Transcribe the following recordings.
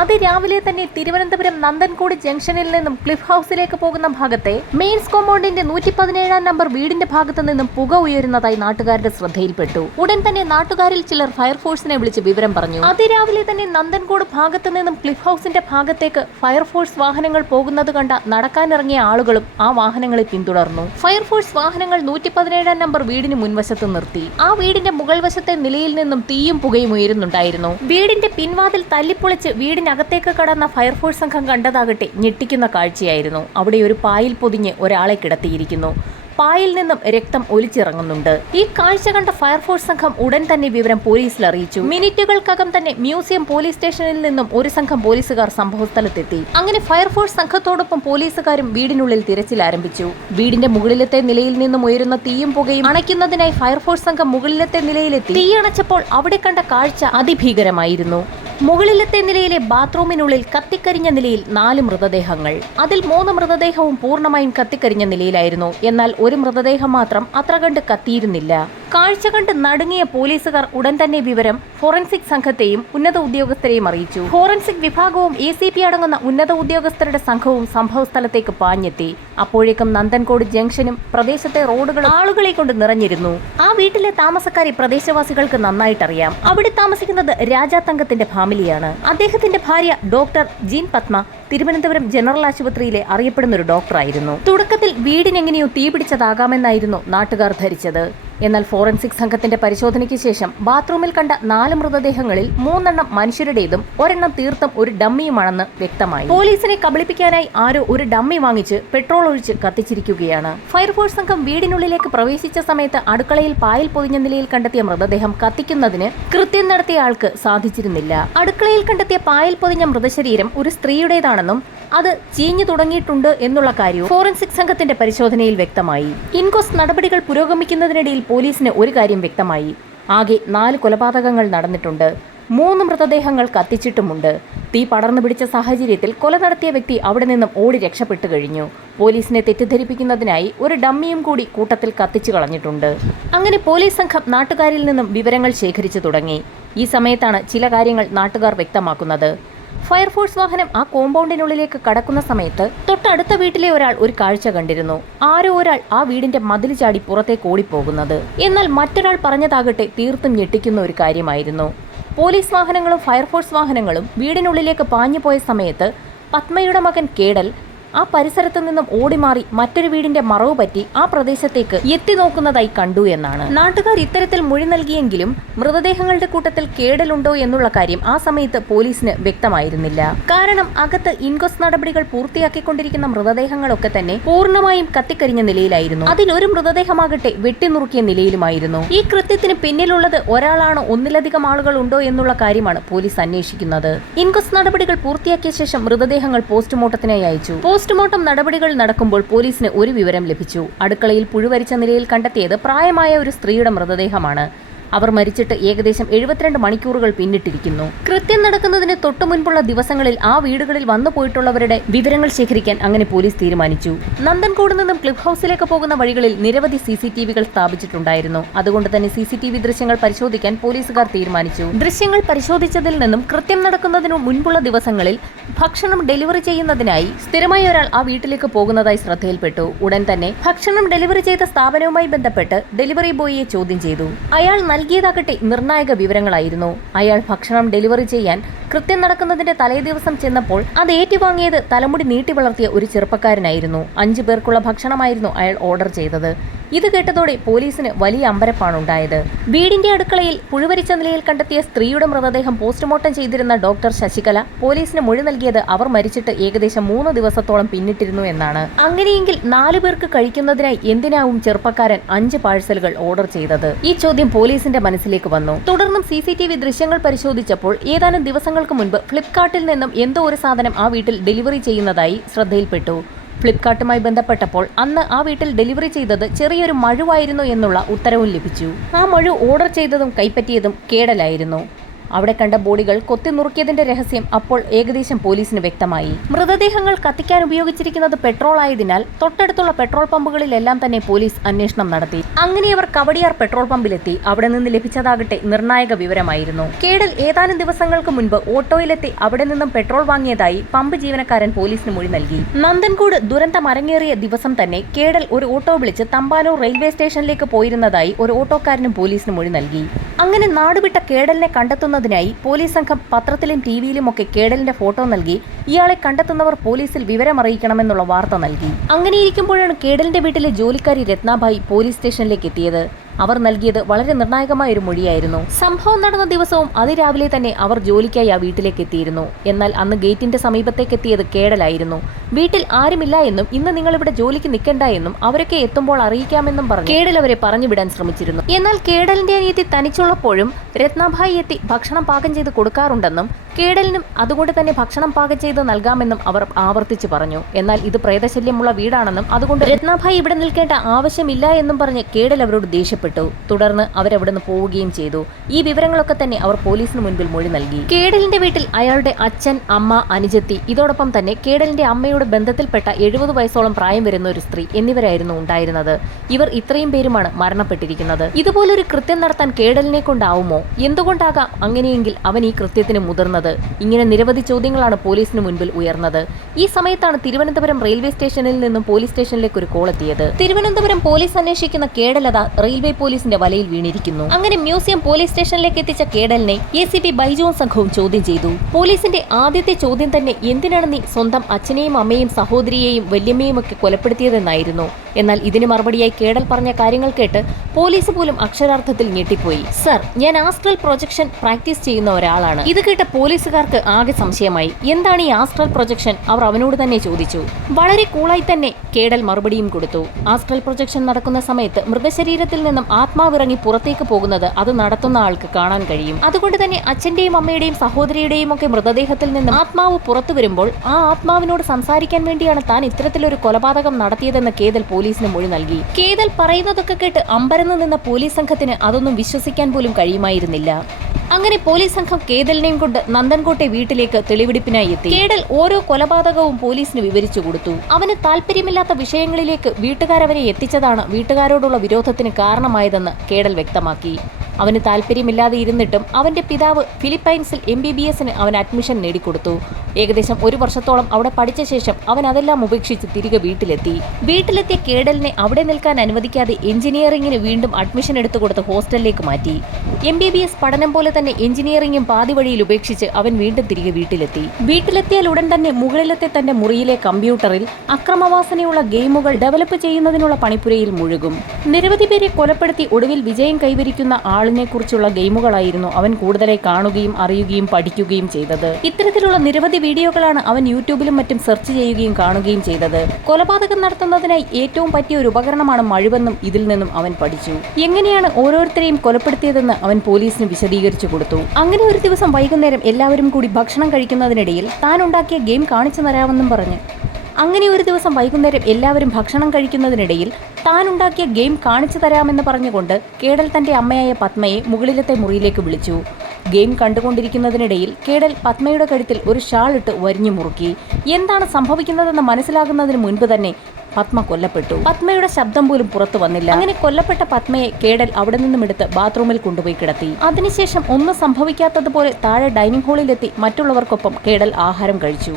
അതിരാവിലെ തന്നെ തിരുവനന്തപുരം നന്ദൻകോട് ജംഗ്ഷനിൽ നിന്നും ക്ലിഫ് ഹൗസിലേക്ക് പോകുന്ന ഭാഗത്തെ മെയിൻസ് കോമ്പൗണ്ടിന്റെ 117 നമ്പർ വീടിന്റെ ഭാഗത്തു നിന്നും പുക ഉയരുന്നതായി നാട്ടുകാരുടെ ശ്രദ്ധയിൽപ്പെട്ടു. ഉടൻ തന്നെ നാട്ടുകാരിൽ ചിലർ ഫയർഫോഴ്സിനെ വിളിച്ച് വിവരം പറഞ്ഞു. അതിരാവിലെ തന്നെ നന്ദൻകോട് ഭാഗത്തു നിന്നും ക്ലിഫ് ഹൗസിന്റെ ഭാഗത്തേക്ക് ഫയർഫോഴ്സ് വാഹനങ്ങൾ പോകുന്നത് കണ്ട നടക്കാനിറങ്ങിയ ആളുകളും ആ വാഹനങ്ങളെ പിന്തുടർന്നു. ഫയർഫോഴ്സ് വാഹനങ്ങൾ 117 നമ്പർ വീടിന് മുൻവശത്ത് നിർത്തി. ആ വീടിന്റെ മുകൾ വശത്തെ നിലയിൽ നിന്നും തീയും പുകയും ഉയരുന്നുണ്ടായിരുന്നു. വീടിന്റെ പിൻവാതിൽ തല്ലിപ്പൊളിച്ച് വീടിനകത്തേക്ക് കടന്ന ഫയർഫോഴ്സ് സംഘം കണ്ടതാകട്ടെ ഞെട്ടിക്കുന്ന കാഴ്ചയായിരുന്നു. അവിടെ ഒരു പായിൽ പൊതിഞ്ഞ് ഒരാളെ കിടത്തിയിരിക്കുന്നു. പായിൽ നിന്നും രക്തം ഒലിച്ചിറങ്ങുന്നുണ്ട്. ഈ കാഴ്ച കണ്ട ഫയർഫോഴ്സ് സംഘം ഉടൻ തന്നെ വിവരം പോലീസിൽ അറിയിച്ചു. മിനിറ്റുകൾക്കകം തന്നെ മ്യൂസിയം പോലീസ് സ്റ്റേഷനിൽ നിന്നും ഒരു സംഘം പോലീസുകാർ സംഭവസ്ഥലത്തെത്തി. അങ്ങനെ ഫയർഫോഴ്സ് സംഘത്തോടൊപ്പം പോലീസുകാരും വീടിനുള്ളിൽ തിരച്ചിൽ ആരംഭിച്ചു. വീടിന്റെ മുകളിലത്തെ നിലയിൽ നിന്നും ഉയരുന്ന തീയും പുകയും അണയ്ക്കുന്നതിനായി ഫയർഫോഴ്സ് സംഘം മുകളിലത്തെ നിലയിലെത്തി. തീയണച്ചപ്പോൾ അവിടെ കണ്ട കാഴ്ച അതിഭീകരമായിരുന്നു. മുകളിലത്തെ നിലയിലെ ബാത്റൂമിനുള്ളിൽ കത്തിക്കരിഞ്ഞ നിലയിൽ 4 മൃതദേഹങ്ങൾ. അതിൽ 3 മൃതദേഹവും പൂർണ്ണമായും കത്തിക്കരിഞ്ഞ നിലയിലായിരുന്നു. എന്നാൽ ഒരു മൃതദേഹം മാത്രം അത്ര കണ്ട് കത്തിയിരുന്നില്ല. കാഴ്ച കണ്ട് നടുങ്ങിയ പോലീസുകാർ ഉടൻ തന്നെ വിവരം ഫോറൻസിക് സംഘത്തെയും ഉന്നത ഉദ്യോഗസ്ഥരെയും അറിയിച്ചു. ഫോറൻസിക് വിഭാഗവും ACP അടങ്ങുന്ന ഉന്നത ഉദ്യോഗസ്ഥരുടെ സംഘവും സംഭവസ്ഥലത്തേക്ക് പാഞ്ഞെത്തി. അപ്പോഴേക്കും നന്ദൻകോട് ജംഗ്ഷനും പ്രദേശത്തെ റോഡുകളും ആളുകളെ കൊണ്ട് നിറഞ്ഞിരുന്നു. ആ വീട്ടിലെ താമസക്കാരെ പ്രദേശവാസികൾക്ക് നന്നായിട്ടറിയാം. അവിടെ താമസിക്കുന്നത് രാജാതങ്കത്തിന്റെ ഫാമിലിയാണ്. അദ്ദേഹത്തിന്റെ ഭാര്യ doctor Jean Padma Thiruvananthapuram general ആശുപത്രിയിലെ അറിയപ്പെടുന്ന ഒരു ഡോക്ടറായിരുന്നു. തുടക്കത്തിൽ വീടിനെങ്ങനെയോ തീപിടിച്ചതാകാമെന്നായിരുന്നു നാട്ടുകാർ ധരിച്ചത്. എന്നാൽ ഫോറൻസിക് സംഘത്തിന്റെ പരിശോധനയ്ക്ക് ശേഷം ബാത്റൂമിൽ കണ്ട 4 മൃതദേഹങ്ങളിൽ 3 മനുഷ്യരുടേതും 1 തീർത്തും ഒരു ഡമ്മിയുമാണെന്ന് വ്യക്തമായി. പോലീസിനെ കബളിപ്പിക്കാനായി ആരോ ഒരു ഡമ്മി വാങ്ങിച്ച് പെട്രോൾ ഒഴിച്ച് കത്തിച്ചിരിക്കുകയാണ്. ഫയർഫോഴ്സ് സംഘം വീടിനുള്ളിലേക്ക് പ്രവേശിച്ച സമയത്ത് അടുക്കളയിൽ പായിൽ പൊതിഞ്ഞ നിലയിൽ കണ്ടെത്തിയ മൃതദേഹം കത്തിക്കുന്നതിന് കൃത്യം നടത്തിയ ആൾക്ക് സാധിച്ചിരുന്നില്ല. അടുക്കളയിൽ കണ്ടെത്തിയ പായിൽ പൊതിഞ്ഞ മൃതശരീരം ഒരു സ്ത്രീയുടേതാണെന്നും അത് ചീഞ്ഞു തുടങ്ങിയിട്ടുണ്ട് എന്നുള്ള കാര്യവും ഫോറൻസിക് സംഘത്തിന്റെ പരിശോധനയിൽ വ്യക്തമായി. ഇൻക്വസ്റ്റ് നടപടികൾ പുരോഗമിക്കുന്നതിനിടയിൽ പോലീസിന് ഒരു കാര്യം വ്യക്തമായി. ആകെ 4 കൊലപാതകങ്ങൾ നടന്നിട്ടുണ്ട്. 3 മൃതദേഹങ്ങൾ കത്തിച്ചിട്ടുമുണ്ട്. തീ പടർന്നു പിടിച്ച സാഹചര്യത്തിൽ കൊല നടത്തിയ വ്യക്തി അവിടെ നിന്നും ഓടി രക്ഷപ്പെട്ടു കഴിഞ്ഞു. പോലീസിനെ തെറ്റിദ്ധരിപ്പിക്കുന്നതിനായി ഒരു ഡമ്മിയും കൂടി കൂട്ടത്തിൽ കത്തിച്ചു കളഞ്ഞിട്ടുണ്ട്. അങ്ങനെ പോലീസ് സംഘം നാട്ടുകാരിൽ നിന്നും വിവരങ്ങൾ ശേഖരിച്ചു തുടങ്ങി. ഈ സമയത്താണ് ചില കാര്യങ്ങൾ നാട്ടുകാർ വ്യക്തമാക്കുന്നത്. ഫയർഫോഴ്സ് വാഹനം ആ കോമ്പൗണ്ടിനുള്ളിലേക്ക് കടക്കുന്ന സമയത്ത് തൊട്ടടുത്ത വീട്ടിലെ ഒരാൾ ഒരു കാഴ്ച കണ്ടിരുന്നു. ആരോ ഒരാൾ ആ വീടിന്റെ മതിൽ ചാടി പുറത്തേക്ക് ഓടിപ്പോകുന്നത്. എന്നാൽ മറ്റൊരാൾ പറഞ്ഞതാകട്ടെ തീർത്തും ഞെട്ടിക്കുന്ന ഒരു കാര്യമായിരുന്നു. പോലീസ് വാഹനങ്ങളും ഫയർഫോഴ്സ് വാഹനങ്ങളും വീടിനുള്ളിലേക്ക് പാഞ്ഞുപോയ സമയത്ത് പത്മയുടെ മകൻ കേടൽ ആ പരിസരത്ത് നിന്നും ഓടിമാറി മറ്റൊരു വീടിന്റെ മറവ് പറ്റി ആ പ്രദേശത്തേക്ക് എത്തി നോക്കുന്നതായി കണ്ടു എന്നാണ്. നാട്ടുകാർ ഇത്തരത്തിൽ മൊഴി നൽകിയെങ്കിലും മൃതദേഹങ്ങളുടെ കൂട്ടത്തിൽ കേടലുണ്ടോ എന്നുള്ള കാര്യം ആ സമയത്ത് പോലീസിന് വ്യക്തമായിരുന്നില്ല. കാരണം അകത്ത് ഇൻക്വസ്റ്റ് നടപടികൾ പൂർത്തിയാക്കിക്കൊണ്ടിരിക്കുന്ന മൃതദേഹങ്ങളൊക്കെ തന്നെ പൂർണ്ണമായും കത്തിക്കരിഞ്ഞ നിലയിലായിരുന്നു. അതിലൊരു മൃതദേഹമാകട്ടെ വെട്ടിനുറുക്കിയ നിലയിലുമായിരുന്നു. ഈ കൃത്യത്തിന് പിന്നിലുള്ളത് ഒരാളാണോ ഒന്നിലധികം ആളുകൾ ഉണ്ടോ എന്നുള്ള കാര്യമാണ് പോലീസ് അന്വേഷിക്കുന്നത്. ഇൻക്വസ്റ്റ് നടപടികൾ പൂർത്തിയാക്കിയ ശേഷം മൃതദേഹങ്ങൾ പോസ്റ്റ്മോർട്ടത്തിനായി അയച്ചു. പോസ്റ്റ്മോർട്ടം നടപടികൾ നടക്കുമ്പോൾ പോലീസിന് ഒരു വിവരം ലഭിച്ചു. അടുക്കളയിൽ പുഴുവരിച്ച നിലയിൽ കണ്ടെത്തിയത് പ്രായമായ ഒരു സ്ത്രീയുടെ മൃതദേഹമാണ്. അവർ മരിച്ചിട്ട് ഏകദേശം 72 മണിക്കൂറുകൾ പിന്നിട്ടിരിക്കുന്നു. കൃത്യം നടക്കുന്നതിന് തൊട്ടു മുൻപുള്ള ദിവസങ്ങളിൽ ആ വീടുകളിൽ വന്നു പോയിട്ടുള്ളവരുടെ വിവരങ്ങൾ ശേഖരിക്കാൻ അങ്ങനെ പോലീസ് തീരുമാനിച്ചു. നന്ദൻകോട് നിന്നും ക്ലിഫ് ഹൗസിലേക്ക് പോകുന്ന വഴികളിൽ നിരവധി CCTVകൾ സ്ഥാപിച്ചിട്ടുണ്ടായിരുന്നു. അതുകൊണ്ട് തന്നെ CCTV ദൃശ്യങ്ങൾ പരിശോധിക്കാൻ പോലീസുകാർ തീരുമാനിച്ചു. ദൃശ്യങ്ങൾ പരിശോധിച്ചതിൽ നിന്നും കൃത്യം നടക്കുന്നതിനു മുൻപുള്ള ദിവസങ്ങളിൽ ഭക്ഷണം ഡെലിവറി ചെയ്യുന്നതിനായി സ്ഥിരമായി ഒരാൾ ആ വീട്ടിലേക്ക് പോകുന്നതായി ശ്രദ്ധയിൽപ്പെട്ടു. ഉടൻ തന്നെ ഭക്ഷണം ഡെലിവറി ചെയ്ത സ്ഥാപനവുമായി ബന്ധപ്പെട്ട് ഡെലിവറി ബോയിയെ ചോദ്യം ചെയ്തു. അയാൾ നൽകിയതാകട്ടെ നിർണായക വിവരങ്ങളായിരുന്നു. അയാൾ ഭക്ഷണം ഡെലിവറി ചെയ്യാൻ കൃത്യം നടക്കുന്നതിന്റെ തലേ ദിവസം ചെന്നപ്പോൾ അത് ഏറ്റുവാങ്ങിയത് തലമുടി നീട്ടി വളർത്തിയ ഒരു ചെറുപ്പക്കാരനായിരുന്നു. 5 പേർക്കുള്ള ഭക്ഷണമായിരുന്നു അയാൾ ഓർഡർ ചെയ്തത്. ഇത് കേട്ടതോടെ പോലീസിന് വലിയ അമ്പരപ്പാണുണ്ടായത്. വീടിന്റെ അടുക്കളയിൽ പുഴുവരിച്ച നിലയിൽ കണ്ടെത്തിയ സ്ത്രീയുടെ മൃതദേഹം പോസ്റ്റ്മോർട്ടം ചെയ്തിരുന്ന ഡോക്ടർ ശശികല പോലീസിന് മൊഴി നൽകിയത് അവർ മരിച്ചിട്ട് ഏകദേശം 3 ദിവസത്തോളം പിന്നിട്ടിരുന്നു എന്നാണ്. അങ്ങനെയെങ്കിൽ 4 പേർക്ക് കഴിക്കുന്നതിനായി എന്തിനാവും ചെറുപ്പക്കാരൻ 5 പാഴ്സലുകൾ ഓർഡർ ചെയ്തത്? ഈ ചോദ്യം പോലീസിന്റെ മനസ്സിലേക്ക് വന്നു. തുടർന്നും CCTV ദൃശ്യങ്ങൾ പരിശോധിച്ചപ്പോൾ ഏതാനും ദിവസങ്ങൾക്ക് മുൻപ് ഫ്ലിപ്കാർട്ടിൽ നിന്നും എന്തോ ഒരു സാധനം ആ വീട്ടിൽ ഡെലിവറി ചെയ്യുന്നതായി ശ്രദ്ധയിൽപ്പെട്ടു. ഫ്ലിപ്കാർട്ടുമായി ബന്ധപ്പെട്ടപ്പോൾ അന്ന് ആ വീട്ടിൽ ഡെലിവറി ചെയ്തത് ചെറിയൊരു മഴുവായിരുന്നു എന്നുള്ള ഉത്തരവും ലഭിച്ചു. ആ മഴു ഓർഡർ ചെയ്തതും കൈപ്പറ്റിയതും കേടലായിരുന്നു. അവിടെ കണ്ട ബോഡികൾ കൊത്തിനുറുക്കിയതിന്റെ രഹസ്യം അപ്പോൾ ഏകദേശം പോലീസിന് വ്യക്തമായി. മൃതദേഹങ്ങൾ കത്തിക്കാൻ ഉപയോഗിച്ചിരിക്കുന്നത് പെട്രോൾ ആയതിനാൽ തൊട്ടടുത്തുള്ള പെട്രോൾ പമ്പുകളിലെല്ലാം തന്നെ പോലീസ് അന്വേഷണം നടത്തി. അങ്ങനെ അവർ കവടിയാർ പെട്രോൾ പമ്പിലെത്തി. അവിടെ നിന്ന് ലഭിച്ചതാകട്ടെ നിർണായക വിവരമായിരുന്നു. കേഡൽ ഏതാനും ദിവസങ്ങൾക്ക് മുൻപ് ഓട്ടോയിലെത്തി അവിടെ നിന്നും പെട്രോൾ വാങ്ങിയതായി പമ്പ് ജീവനക്കാരൻ പോലീസിന് മൊഴി നൽകി. നന്ദൻകൂട് ദുരന്തം അരങ്ങേറിയ ദിവസം തന്നെ കേഡൽ ഒരു ഓട്ടോ വിളിച്ച് തമ്പാനൂർ റെയിൽവേ സ്റ്റേഷനിലേക്ക് പോയിരുന്നതായി ഒരു ഓട്ടോക്കാരനും പോലീസിന് മൊഴി നൽകി. അങ്ങനെ നാടുവിട്ട കേഡലിനെ കണ്ടെത്തുന്നതിനായി പോലീസ് സംഘം പത്രത്തിലും ടിവിയിലുമൊക്കെ കേഡലിന്റെ ഫോട്ടോ നൽകി ഇയാളെ കണ്ടെത്തുന്നവർ പോലീസിൽ വിവരമറിയിക്കണമെന്നുള്ള വാർത്ത നൽകി. അങ്ങനെയിരിക്കുമ്പോഴാണ് കേഡലിന്റെ വീട്ടിലെ ജോലിക്കാരി രത്നാഭായി പോലീസ് സ്റ്റേഷനിലേക്ക് എത്തിയത്. അവർ നൽകിയത് വളരെ നിർണായകമായ ഒരു മൊഴിയായിരുന്നു. സംഭവം നടന്ന ദിവസവും അതിരാവിലെ തന്നെ അവർ ജോലിക്കായി ആ വീട്ടിലേക്ക് എത്തിയിരുന്നു. എന്നാൽ അന്ന് ഗേറ്റിന്റെ സമീപത്തേക്ക് എത്തിയത് കേഡലായിരുന്നു. വീട്ടിൽ ആരുമില്ല എന്നും ഇന്ന് നിങ്ങൾ ഇവിടെ ജോലിക്ക് നിൽക്കണ്ട എന്നും അവരൊക്കെ എത്തുമ്പോൾ അറിയിക്കാമെന്നും പറഞ്ഞു കേഡൽ അവരെ പറഞ്ഞുവിടാൻ ശ്രമിച്ചിരുന്നു. എന്നാൽ കേഡലിന്റെ അനിയത്തി തനിച്ചുള്ളപ്പോഴും രത്നാഭായി എത്തി ഭക്ഷണം പാകം ചെയ്ത് കൊടുക്കാറുണ്ടെന്നും കേഡലിനും അതുകൊണ്ട് തന്നെ ഭക്ഷണം പാകം ചെയ്ത് നൽകാമെന്നും അവർ ആവർത്തിച്ചു പറഞ്ഞു. എന്നാൽ ഇത് പ്രേതശല്യമുള്ള വീടാണെന്നും അതുകൊണ്ട് രത്നാഭായി ഇവിടെ നിൽക്കേണ്ട ആവശ്യമില്ല എന്നും പറഞ്ഞ് കേഡൽ അവരോട് ദേഷ്യപ്പെട്ടു. തുടർന്ന് അവരവിടുന്ന് പോവുകയും ചെയ്തു. ഈ വിവരങ്ങളൊക്കെ തന്നെ അവർ പോലീസിന് മുൻപിൽ മൊഴി നൽകി. കേഡലിന്റെ വീട്ടിൽ അയാളുടെ അച്ഛൻ, അമ്മ, അനുജത്തി, ഇതോടൊപ്പം തന്നെ കേഡലിന്റെ അമ്മയുടെ ബന്ധത്തിൽപ്പെട്ട 70 വയസ്സോളം പ്രായം വരുന്ന ഒരു സ്ത്രീ എന്നിവരായിരുന്നു ഉണ്ടായിരുന്നത്. ഇവർ ഇത്രയും പേരുമാണ് മരണപ്പെട്ടിരിക്കുന്നത്. ഇതുപോലൊരു കൃത്യം നടത്താൻ കേഡലിനെ കൊണ്ടാവുമോ? എന്തുകൊണ്ടാകാം അങ്ങനെയെങ്കിൽ അവൻ ഈ കൃത്യത്തിന് മുതിർന്നത്? ഇങ്ങനെ നിരവധി ചോദ്യങ്ങളാണ് പോലീസിന് മുൻപിൽ ഉയർന്നത്. ഈ സമയത്താണ് തിരുവനന്തപുരം റെയിൽവേ സ്റ്റേഷനിൽ നിന്നും പോലീസ് സ്റ്റേഷനിലേക്ക് ഒരു കോൾ എത്തിയത്. തിരുവനന്തപുരം പോലീസ് അന്വേഷിക്കുന്ന കേഡലത റെയിൽവേ പോലീസിന്റെ വലയിൽ വീണിരിക്കുന്നു. അങ്ങനെ മ്യൂസിയം പോലീസ് സ്റ്റേഷനിലേക്ക് എത്തിച്ച കേഡലിനെ ACP ബൈജോൺ സംഘവും ചോദ്യം ചെയ്തു. പോലീസിന്റെ ആദ്യത്തെ ചോദ്യം തന്നെ എന്തിനാണ് നീ സ്വന്തം അച്ഛനെയും അമ്മയും സഹോദരിയെയും വല്യമ്മയും ഒക്കെ കൊലപ്പെടുത്തിയതെന്നായിരുന്നു. എന്നാൽ ഇതിന് മറുപടിയായി കേഡൽ പറഞ്ഞ കാര്യങ്ങൾ കേട്ട് പോലീസ് പോലും അക്ഷരാർത്ഥത്തിൽ ഞെട്ടിപ്പോയി. സർ, ഞാൻ ആസ്ട്രൽ പ്രൊജക്ഷൻ പ്രാക്ടീസ് ചെയ്യുന്ന ഒരാളാണ്. ഇത് കേട്ട പോലീസുകാർക്ക് ആകെ സംശയമായി. എന്താണ് ഈ ആസ്ട്രൽ പ്രൊജക്ഷൻ? അവർ അവനോട് തന്നെ ചോദിച്ചു. വളരെ കൂളായി തന്നെ കേഡൽ മറുപടിയും കൊടുത്തു. ആസ്ട്രൽ പ്രൊജക്ഷൻ നടക്കുന്ന സമയത്ത് മൃതശരീരത്തിൽ നിന്നും ആത്മാവിറങ്ങി പുറത്തേക്ക് പോകുന്നത് അത് നടത്തുന്ന ആൾക്ക് കാണാൻ കഴിയും. അതുകൊണ്ട് തന്നെ അച്ഛന്റെയും അമ്മയുടെയും സഹോദരിയുടെയും ഒക്കെ മൃതദേഹത്തിൽ നിന്നും ആത്മാവ് പുറത്തു വരുമ്പോൾ ആ ആത്മാവിനോട് സംസാരിക്കാൻ വേണ്ടിയാണ് താൻ ഇത്തരത്തിലൊരു കൊലപാതകം നടത്തിയതെന്ന് കേദൽ പോലീസിന് മൊഴി നൽകി. കേദൽ പറയുന്നതൊക്കെ കേട്ട് അമ്പരന്ന് നിന്ന പോലീസ് സംഘത്തിന് അതൊന്നും വിശ്വസിക്കാൻ പോലും കഴിയുമായിരുന്നില്ല. അങ്ങനെ പോലീസ് സംഘം കേദലിനെയും കൊണ്ട് നന്ദൻകോട്ടെ വീട്ടിലേക്ക് തെളിവെടുപ്പിനായി എത്തി. കേഡൽ ഓരോ കൊലപാതകവും പോലീസിന് വിവരിച്ചു കൊടുത്തു. അവന് താല്പര്യമില്ലാത്ത വിഷയങ്ങളിലേക്ക് വീട്ടുകാരവരെ എത്തിച്ചതാണ് വീട്ടുകാരോടുള്ള വിരോധത്തിന് കാരണമായതെന്ന് കേഡൽ വ്യക്തമാക്കി. അവന് താല്പര്യമില്ലാതെ ഇരുന്നിട്ടും അവന്റെ പിതാവ് ഫിലിപ്പൈൻസിൽ MBBSന് അവൻ അഡ്മിഷൻ നേടിക്കൊടുത്തു. ഏകദേശം 1 വർഷത്തോളം അവിടെ പഠിച്ച ശേഷം അവൻ അതെല്ലാം ഉപേക്ഷിച്ച് തിരികെ വീട്ടിലെത്തിയ കേഡലിനെ അവിടെ നിൽക്കാൻ അനുവദിക്കാതെ എഞ്ചിനീയറിംഗിന് വീണ്ടും അഡ്മിഷൻ എടുത്തുകൊടുത്ത് ഹോസ്റ്റലിലേക്ക് മാറ്റി. MBBS പഠനം പോലെ തന്നെ എഞ്ചിനീയറിംഗും പാതി വഴിയിൽ ഉപേക്ഷിച്ച് അവൻ വീണ്ടും തിരികെ വീട്ടിലെത്തിയാൽ ഉടൻ തന്നെ മുകളിലത്തെ തന്റെ മുറിയിലെ കമ്പ്യൂട്ടറിൽ അക്രമവാസനയുള്ള ഗെയിമുകൾ ഡെവലപ്പ് ചെയ്യുന്നതിനുള്ള പണിപ്പുരയിൽ മുഴുകും. നിരവധി പേരെ കൊലപ്പെടുത്തി ഒടുവിൽ വിജയം കൈവരിക്കുന്ന ആളിനെ കുറിച്ചുള്ള ഗെയിമുകളായിരുന്നു അവൻ കൂടുതലായി കാണുകയും അറിയുകയും പഠിക്കുകയും ചെയ്തത്. ഇത്തരത്തിലുള്ള നിരവധി വീഡിയോകളാണ് അവൻ യൂട്യൂബിലും മറ്റും സെർച്ച് ചെയ്യുകയും കാണുകയും ചെയ്തത്. കൊലപാതകം നടത്തുന്നതിനായി ഏറ്റവും പറ്റിയ ഒരു ഉപകരണമാണ് മഴുവെന്നും ഇതിൽ നിന്നും അവൻ പഠിച്ചു. എങ്ങനെയാണ് ഓരോരുത്തരെയും കൊലപ്പെടുത്തിയതെന്ന് അവൻ പോലീസിന് വിശദീകരിച്ചു കൊടുത്തു. അങ്ങനെ ഒരു ദിവസം വൈകുന്നേരം എല്ലാവരും കൂടി ഭക്ഷണം കഴിക്കുന്നതിനിടയിൽ താൻ ഉണ്ടാക്കിയ ഗെയിം കാണിച്ചു തരാമെന്നും പറഞ്ഞു. അങ്ങനെ ഒരു ദിവസം വൈകുന്നേരം എല്ലാവരും ഭക്ഷണം കഴിക്കുന്നതിനിടയിൽ താൻ ഉണ്ടാക്കിയ ഗെയിം കാണിച്ചു തരാമെന്ന് പറഞ്ഞുകൊണ്ട് കേഡൽ തന്റെ അമ്മയായ പത്മയെ മുകളിലത്തെ മുറിയിലേക്ക് വിളിച്ചു. ഗെയിം കണ്ടുകൊണ്ടിരിക്കുന്നതിനിടയിൽ കേഡൽ പത്മയുടെ കഴുത്തിൽ ഒരു ഷാൾ ഇട്ട് വരിഞ്ഞു മുറുക്കി. എന്താണ് സംഭവിക്കുന്നതെന്ന് മനസ്സിലാകുന്നതിന് മുൻപ് തന്നെ പത്മ കൊല്ലപ്പെട്ടു. പത്മയുടെ ശബ്ദം പോലും പുറത്തു വന്നില്ല. അങ്ങനെ കൊല്ലപ്പെട്ട പത്മയെ കേഡൽ അവിടെ നിന്നും എടുത്ത് ബാത്റൂമിൽ കൊണ്ടുപോയി കിടത്തി. അതിനുശേഷം ഒന്നും സംഭവിക്കാത്തതുപോലെ താഴെ ഡൈനിങ് ഹാളിലെത്തി മറ്റുള്ളവർക്കൊപ്പം കേഡൽ ആഹാരം കഴിച്ചു.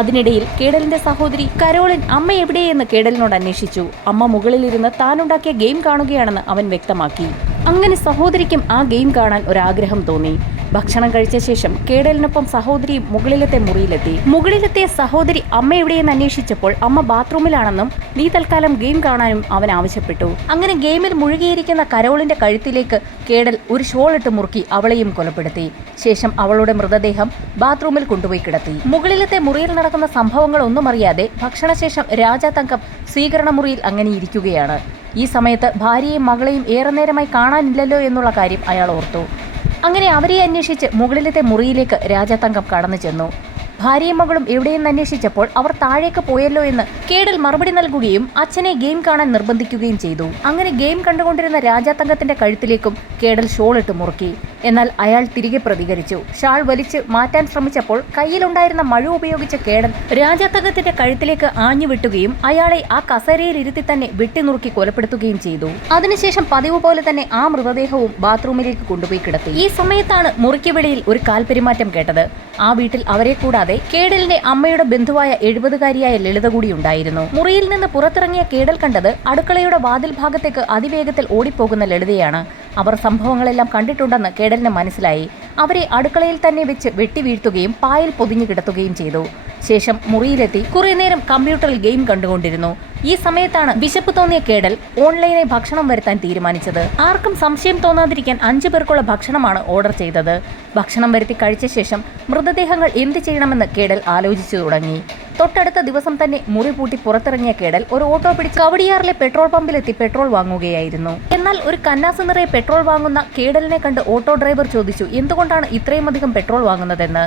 അതിനിടയിൽ കേഡലിന്റെ സഹോദരി കരോളിൻ അമ്മ എവിടെയെന്ന് കേഡലിനോട് അന്വേഷിച്ചു. അമ്മ മുകളിലിരുന്ന് താനുണ്ടാക്കിയ ഗെയിം കാണുകയാണെന്ന് അവൻ വ്യക്തമാക്കി. അങ്ങനെ സഹോദരിക്കും ആ ഗെയിം കാണാൻ ഒരാഗ്രഹം തോന്നി. ഭക്ഷണം കഴിച്ച ശേഷം കേഡലിനൊപ്പം സഹോദരിയും മുകളിലത്തെ മുറിയിലെത്തി. മുകളിലെത്തിയ സഹോദരി അമ്മ എവിടെയെന്ന് അന്വേഷിച്ചപ്പോൾ അമ്മ ബാത്റൂമിലാണെന്നും നീ തൽക്കാലം ഗെയിം കാണാനും അവൻ ആവശ്യപ്പെട്ടു. അങ്ങനെ ഗെയിമിൽ മുഴുകിയിരിക്കുന്ന കരോളിന്റെ കഴുത്തിലേക്ക് കേഡൽ ഒരു ഷോൾ ഇട്ട് മുറുക്കി അവളെയും കൊലപ്പെടുത്തി. ശേഷം അവളുടെ മൃതദേഹം ബാത്റൂമിൽ കൊണ്ടുപോയി കിടത്തി. മുകളിലത്തെ മുറിയിൽ നടക്കുന്ന സംഭവങ്ങൾ ഒന്നും അറിയാതെ ഭക്ഷണശേഷം രാജാതങ്കം സ്വീകരണ മുറിയിൽ അങ്ങനെ ഇരിക്കുകയാണ്. ഈ സമയത്ത് ഭാര്യയെയും മകളെയും ഏറെ നേരമായി കാണാനില്ലല്ലോ എന്നുള്ള കാര്യം അയാൾ ഓർത്തു. അങ്ങനെ അവരെ അന്വേഷിച്ച് മുകളിലത്തെ മുറിയിലേക്ക് രാജാതങ്കം കടന്നു ചെന്നു. ഭാര്യയും മകളും എവിടെയെന്ന് അന്വേഷിച്ചപ്പോൾ അവർ താഴേക്ക് പോയല്ലോ എന്ന് കേഡൽ മറുപടി നൽകുകയും അച്ഛനെ ഗെയിം കാണാൻ നിർബന്ധിക്കുകയും ചെയ്തു. അങ്ങനെ ഗെയിം കണ്ടുകൊണ്ടിരുന്ന രാജാത്തങ്കത്തിന്റെ കഴുത്തിലേക്കും കേഡൽ ഷോൾ ഇട്ട് മുറുക്കി. എന്നാൽ അയാൾ തിരികെ പ്രതികരിച്ചു. ഷാൾ വലിച്ച് മാറ്റാൻ ശ്രമിച്ചപ്പോൾ കയ്യിലുണ്ടായിരുന്ന മഴ ഉപയോഗിച്ച കേഡൽ രാജാത്തങ്കത്തിന്റെ കഴുത്തിലേക്ക് ആഞ്ഞു വെട്ടുകയും അയാളെ ആ കസേരയിൽ ഇരുത്തി തന്നെ വെട്ടിനുറുക്കി കൊലപ്പെടുത്തുകയും ചെയ്തു. അതിനുശേഷം പതിവ് പോലെ തന്നെ ആ മൃതദേഹവും ബാത്റൂമിലേക്ക് കൊണ്ടുപോയി കിടത്തി. ഈ സമയത്താണ് മുറിക്ക് വെളിയിൽ ഒരു കാൽപെരുമാറ്റം കേട്ടത്. ആ വീട്ടിൽ അവരെ കൂടാതെ കേഡലിന്റെ അമ്മയുടെ ബന്ധുവായ 70-കാരിയായ ലളിത കൂടി ഉണ്ടായിരുന്നു. മുറിയിൽ നിന്ന് പുറത്തിറങ്ങിയ കേഡൽ കണ്ടത് അടുക്കളയുടെ വാതിൽ ഭാഗത്തേക്ക് അതിവേഗത്തിൽ ഓടിപ്പോകുന്ന ലളിതയാണ്. അവർ സംഭവങ്ങളെല്ലാം കണ്ടിട്ടുണ്ടെന്ന് കേഡലിന് മനസ്സിലായി. അവരെ അടുക്കളയിൽ തന്നെ വെച്ച് വെട്ടി വീഴ്ത്തുകയും പായൽ പൊതിഞ്ഞു കിടത്തുകയും ചെയ്തു. ശേഷം മുറിയിലെത്തി കുറെ നേരം കമ്പ്യൂട്ടറിൽ ഗെയിം കണ്ടുകൊണ്ടിരുന്നു. ഈ സമയത്താണ് വിശപ്പ് തോന്നിയ കേഡൽ ഓൺലൈനായി ഭക്ഷണം വരുത്താൻ തീരുമാനിച്ചത്. ആർക്കും സംശയം തോന്നാതിരിക്കാൻ 5 പേർക്കുള്ള ഭക്ഷണമാണ് ഓർഡർ ചെയ്തത്. ഭക്ഷണം വരുത്തി കഴിച്ച ശേഷം മൃതദേഹങ്ങൾ എന്ത് ചെയ്യണമെന്ന് കേഡൽ ആലോചിച്ചു തുടങ്ങി. തൊട്ടടുത്ത ദിവസം തന്നെ മുറി പൂട്ടി പുറത്തിറങ്ങിയ കേഡൽ ഒരു ഓട്ടോ പിടിച്ച് കവടിയാറിലെ പെട്രോൾ പമ്പിലെത്തി പെട്രോൾ വാങ്ങുകയായിരുന്നു. എന്നാൽ ഒരു കന്നാസ് നിറയെ പെട്രോൾ വാങ്ങുന്ന കേഡലിനെ കണ്ട് ഓട്ടോ ഡ്രൈവർ ചോദിച്ചു എന്തുകൊണ്ടാണ് ഇത്രയും അധികം പെട്രോൾ വാങ്ങുന്നതെന്ന്.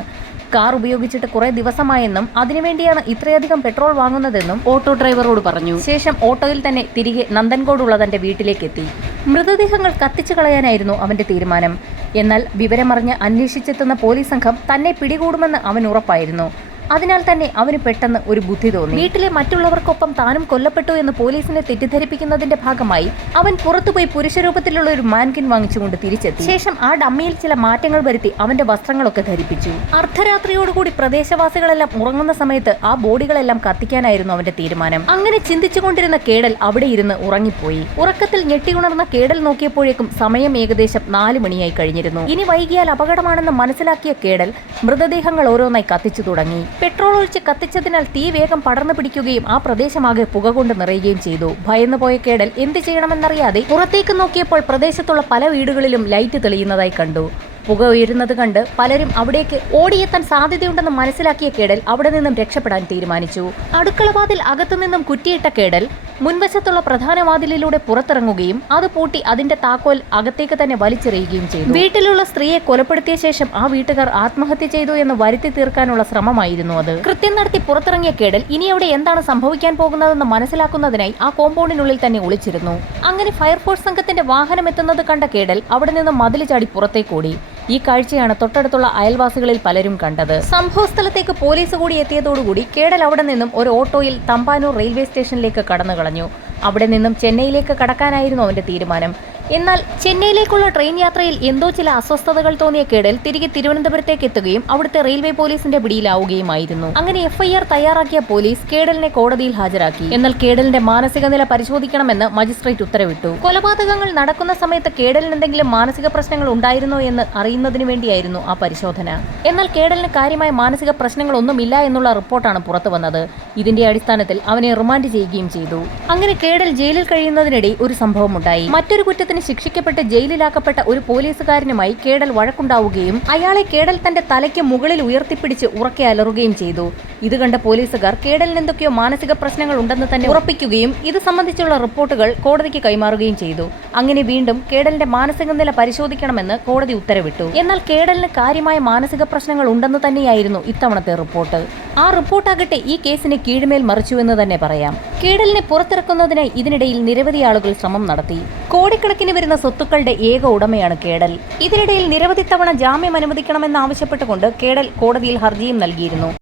കാർ ഉപയോഗിച്ചിട്ട് കുറെ ദിവസമായെന്നും അതിനുവേണ്ടിയാണ് ഇത്രയധികം പെട്രോൾ വാങ്ങുന്നതെന്നും ഓട്ടോ ഡ്രൈവറോട് പറഞ്ഞു. ശേഷം ഓട്ടോയിൽ തന്നെ തിരികെ നന്ദൻകോടുള്ള തന്റെ വീട്ടിലേക്കെത്തി. മൃതദേഹങ്ങൾ കത്തിച്ചു കളയാനായിരുന്നു അവന്റെ തീരുമാനം. എന്നാൽ വിവരമറിഞ്ഞ് അന്വേഷിച്ചെത്തുന്ന പോലീസ് സംഘം തന്നെ പിടികൂടുമെന്ന് അവൻ ഉറപ്പായിരുന്നു. അതിനാൽ തന്നെ അവന് പെട്ടെന്ന് ഒരു ബുദ്ധി തോന്നി. വീട്ടിലെ മറ്റുള്ളവർക്കൊപ്പം താനും കൊല്ലപ്പെട്ടു എന്ന് പോലീസിനെ തെറ്റിദ്ധരിപ്പിക്കുന്നതിന്റെ ഭാഗമായി അവൻ പുറത്തുപോയി പുരുഷരൂപത്തിലുള്ള ഒരു മാൻകിൻ വാങ്ങിച്ചുകൊണ്ട് തിരിച്ചെത്തി. ശേഷം ആ ഡമ്മിയിൽ ചില മാറ്റങ്ങൾ വരുത്തി അവന്റെ വസ്ത്രങ്ങളൊക്കെ ധരിപ്പിച്ചു. അർദ്ധരാത്രിയോടുകൂടി പ്രദേശവാസികളെല്ലാം ഉറങ്ങുന്ന സമയത്ത് ആ ബോഡികളെല്ലാം കത്തിക്കാനായിരുന്നു അവന്റെ തീരുമാനം. അങ്ങനെ ചിന്തിച്ചുകൊണ്ടിരുന്ന കേഡൽ അവിടെ ഇരുന്ന് ഉറങ്ങിപ്പോയി. ഉറക്കത്തിൽ ഞെട്ടിയുണർന്ന കേഡൽ നോക്കിയപ്പോഴേക്കും സമയം ഏകദേശം 4 മണിയായി കഴിഞ്ഞിരുന്നു. ഇനി വൈകിയാൽ അപകടമാണെന്ന് മനസ്സിലാക്കിയ കേഡൽ മൃതദേഹങ്ങൾ ഓരോന്നായി കത്തിച്ചു തുടങ്ങി. പെട്രോൾ ഒഴിച്ച് കത്തിച്ചതിനാൽ തീ വേഗം പടർന്നു പിടിക്കുകയും ആ പ്രദേശമാകെ പുക കൊണ്ട് നിറയുകയും ചെയ്തു. ഭയന്നു പോയ കേഡൽ എന്ത് ചെയ്യണമെന്നറിയാതെ പുറത്തേക്ക് നോക്കിയപ്പോൾ പ്രദേശത്തുള്ള പല വീടുകളിലും ലൈറ്റ് തെളിയുന്നതായി കണ്ടു. പുക ഉയരുന്നത് കണ്ട് പലരും അവിടേക്ക് ഓടിയെത്താൻ സാധ്യതയുണ്ടെന്ന് മനസ്സിലാക്കിയ കേഡൽ അവിടെ നിന്നും രക്ഷപ്പെടാൻ തീരുമാനിച്ചു. അടുക്കളവാതിൽ അകത്തുനിന്നും കുറ്റിയിട്ട കേഡൽ മുൻവശത്തുള്ള പ്രധാന വാതിലിലൂടെ പുറത്തിറങ്ങുകയും അത് പൂട്ടി അതിന്റെ താക്കോൽ അകത്തേക്ക് തന്നെ വലിച്ചെറിയുകയും ചെയ്തു. വീട്ടിലുള്ള സ്ത്രീയെ കൊലപ്പെടുത്തിയ ശേഷം ആ വീട്ടുകാർ ആത്മഹത്യ ചെയ്തു എന്ന് വരുത്തി തീർക്കാനുള്ള ശ്രമമായിരുന്നു അത്. കൃത്യം നടത്തി പുറത്തിറങ്ങിയ കേഡൽ ഇനി അവിടെ എന്താണ് സംഭവിക്കാൻ പോകുന്നതെന്ന് മനസ്സിലാക്കുന്നതിനായി ആ കോമ്പൗണ്ടിനുള്ളിൽ തന്നെ ഒളിച്ചിരുന്നു. അങ്ങനെ ഫയർഫോഴ്സ് സംഘത്തിന്റെ വാഹനം എത്തുന്നത് കണ്ട കേഡൽ അവിടെ നിന്ന് മതിൽ ചാടി പുറത്തേക്കോടി. ഈ കാഴ്ചയാണ് തൊട്ടടുത്തുള്ള അയൽവാസികളിൽ പലരും കണ്ടത്. സംഭവസ്ഥലത്തേക്ക് പോലീസ് കൂടി എത്തിയതോടുകൂടി കേഡൽ അവിടെ നിന്നും ഒരു ഓട്ടോയിൽ തമ്പാനൂർ റെയിൽവേ സ്റ്റേഷനിലേക്ക് കടന്നു കളഞ്ഞു. അവിടെ നിന്നും ചെന്നൈയിലേക്ക് കടക്കാനായിരുന്നു അവന്റെ തീരുമാനം. എന്നാൽ ചെന്നൈയിലേക്കുള്ള ട്രെയിൻ യാത്രയിൽ എന്തോ ചില അസ്വസ്ഥതകൾ തോന്നിയ കേഡൽ തിരികെ തിരുവനന്തപുരത്തേക്ക് എത്തുകയും അവിടുത്തെ റെയിൽവേ പോലീസിന്റെ പിടിയിലാവുകയുമായിരുന്നു. അങ്ങനെ FIR തയ്യാറാക്കിയ പോലീസ് കേഡലിനെ കോടതിയിൽ ഹാജരാക്കി. എന്നാൽ കേഡലിന്റെ മാനസിക നില പരിശോധിക്കണമെന്ന് മജിസ്ട്രേറ്റ് ഉത്തരവിട്ടു. കൊലപാതകങ്ങൾ നടക്കുന്ന സമയത്ത് കേഡലിന് എന്തെങ്കിലും മാനസിക പ്രശ്നങ്ങൾ ഉണ്ടായിരുന്നോ എന്ന് അറിയുന്നതിന് വേണ്ടിയായിരുന്നു ആ പരിശോധന. എന്നാൽ കേഡലിന് കാര്യമായ മാനസിക പ്രശ്നങ്ങളൊന്നുമില്ല എന്നുള്ള റിപ്പോർട്ടാണ് പുറത്തു വന്നത്. ഇതിന്റെ അടിസ്ഥാനത്തിൽ അവനെ റിമാൻഡ് ചെയ്യുകയും ചെയ്തു. അങ്ങനെ കേഡൽ ജയിലിൽ കഴിയുന്നതിനിടെ ഒരു സംഭവമുണ്ടായി. മറ്റൊരു കുറ്റത്തിന് ശിക്ഷിക്കപ്പെട്ട് ജയിലിലാക്കപ്പെട്ട ഒരു പോലീസുകാരനുമായി കേഡൽ വഴക്കുണ്ടാവുകയും അയാളെ കേഡൽ തന്റെ തലയ്ക്ക് മുകളിൽ ഉയർത്തിപ്പിടിച്ച് ഉറക്കെ അലറുകയും ചെയ്തു. ഇത് കണ്ട പോലീസുകാർ കേഡലിന് എന്തൊക്കെയോ മാനസിക പ്രശ്നങ്ങൾ ഉണ്ടെന്ന് തന്നെ ഉറപ്പിക്കുകയും ഇത് സംബന്ധിച്ചുള്ള റിപ്പോർട്ടുകൾ കോടതിക്ക് കൈമാറുകയും ചെയ്തു. അങ്ങനെ വീണ്ടും കേഡലിന്റെ മാനസിക നില പരിശോധിക്കണമെന്ന് കോടതി ഉത്തരവിട്ടു. എന്നാൽ കേഡലിന് കാര്യമായ മാനസിക പ്രശ്നങ്ങൾ ഉണ്ടെന്ന് തന്നെയായിരുന്നു ഇത്തവണത്തെ റിപ്പോർട്ട്. ആ റിപ്പോർട്ടാകട്ടെ ഈ കേസിനെ കീഴ്മേൽ മറിച്ചുവെന്ന് തന്നെ പറയാം. കേഡലിനെ പുറത്തിറക്കുന്നതിനായി ഇതിനിടയിൽ നിരവധി ആളുകൾ ശ്രമം നടത്തി. കോടിക്കണക്കിന് വരുന്ന സ്വത്തുക്കളുടെ ഏക ഉടമയാണ് കേഡൽ. ഇതിനിടയിൽ നിരവധി തവണ ജാമ്യം അനുവദിക്കണമെന്ന് ആവശ്യപ്പെട്ടുകൊണ്ട് കേഡൽ കോടതിയിൽ ഹർജിയും നൽകിയിരുന്നു.